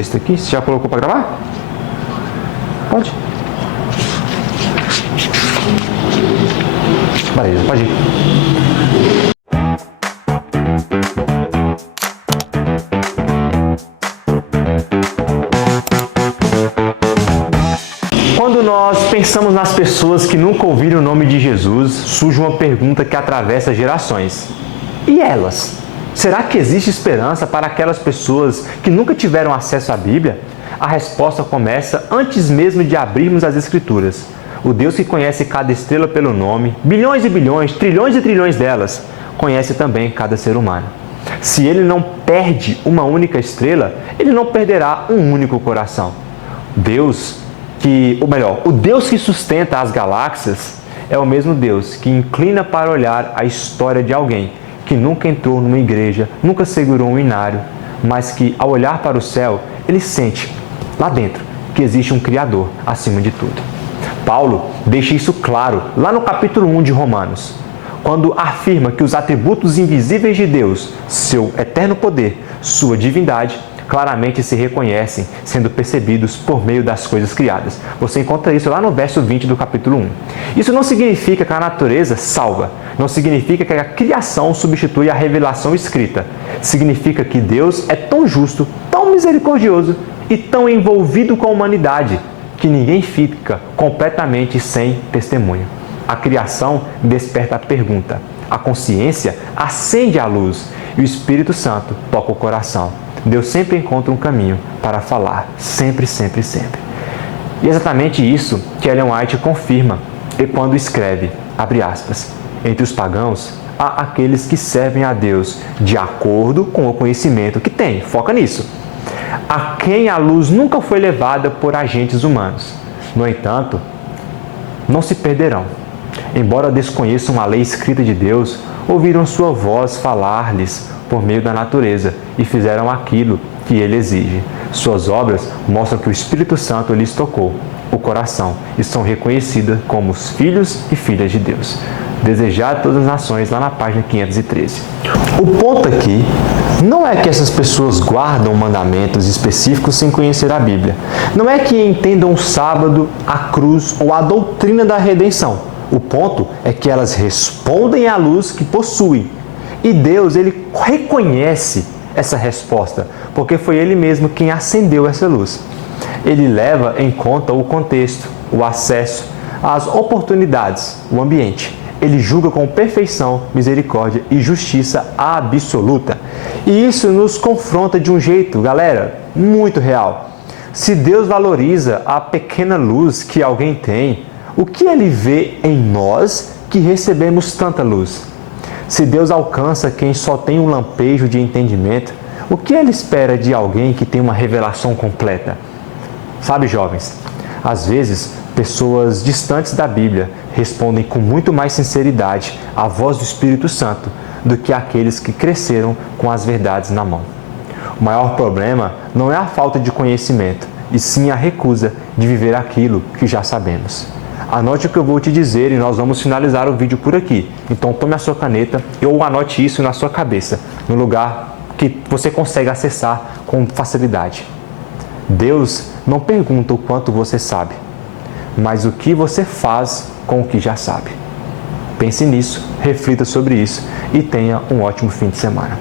texto aqui. Você já colocou para gravar? Pode. Beleza, pode ir. Quando nós pensamos nas pessoas que nunca ouviram o nome de Jesus, surge uma pergunta que atravessa gerações. E elas? Será que existe esperança para aquelas pessoas que nunca tiveram acesso à Bíblia? A resposta começa antes mesmo de abrirmos as Escrituras. O Deus que conhece cada estrela pelo nome, bilhões e bilhões, trilhões e trilhões delas, conhece também cada ser humano. Se Ele não perde uma única estrela, Ele não perderá um único coração. O Deus que sustenta as galáxias é o mesmo Deus que inclina para olhar a história de alguém que nunca entrou numa igreja, nunca segurou um inário, mas que, ao olhar para o céu, ele sente, lá dentro, que existe um Criador acima de tudo. Paulo deixa isso claro lá no capítulo 1 de Romanos, quando afirma que os atributos invisíveis de Deus, seu eterno poder, sua divindade, claramente se reconhecem, sendo percebidos por meio das coisas criadas. Você encontra isso lá no verso 20 do capítulo 1. Isso não significa que a natureza salva, não significa que a criação substitui a revelação escrita. Significa que Deus é tão justo, tão misericordioso e tão envolvido com a humanidade que ninguém fica completamente sem testemunho. A criação desperta a pergunta, a consciência acende a luz e o Espírito Santo toca o coração. Deus sempre encontra um caminho para falar, sempre, sempre, sempre. E é exatamente isso que Ellen White confirma quando escreve, abre aspas, entre os pagãos há aqueles que servem a Deus de acordo com o conhecimento que têm, foca nisso, a quem a luz nunca foi levada por agentes humanos. No entanto, não se perderão. Embora desconheçam a lei escrita de Deus, ouviram sua voz falar-lhes por meio da natureza e fizeram aquilo que ele exige. Suas obras mostram que o Espírito Santo lhes tocou o coração e são reconhecidas como os filhos e filhas de Deus. Desejado a todas as nações, lá na página 513. O ponto aqui não é que essas pessoas guardam mandamentos específicos sem conhecer a Bíblia. Não é que entendam o sábado, a cruz ou a doutrina da redenção. O ponto é que elas respondem à luz que possuem. E Deus, Ele reconhece essa resposta, porque foi Ele mesmo quem acendeu essa luz. Ele leva em conta o contexto, o acesso, as oportunidades, o ambiente. Ele julga com perfeição, misericórdia e justiça absoluta. E isso nos confronta de um jeito, galera, muito real. Se Deus valoriza a pequena luz que alguém tem, o que Ele vê em nós que recebemos tanta luz? Se Deus alcança quem só tem um lampejo de entendimento, o que Ele espera de alguém que tem uma revelação completa? Sabe, jovens, às vezes, pessoas distantes da Bíblia respondem com muito mais sinceridade à voz do Espírito Santo do que aqueles que cresceram com as verdades na mão. O maior problema não é a falta de conhecimento, e sim a recusa de viver aquilo que já sabemos. Anote o que eu vou te dizer e nós vamos finalizar o vídeo por aqui. Então tome a sua caneta ou anote isso na sua cabeça, no lugar que você consegue acessar com facilidade. Deus não pergunta o quanto você sabe, mas o que você faz com o que já sabe. Pense nisso, reflita sobre isso e tenha um ótimo fim de semana.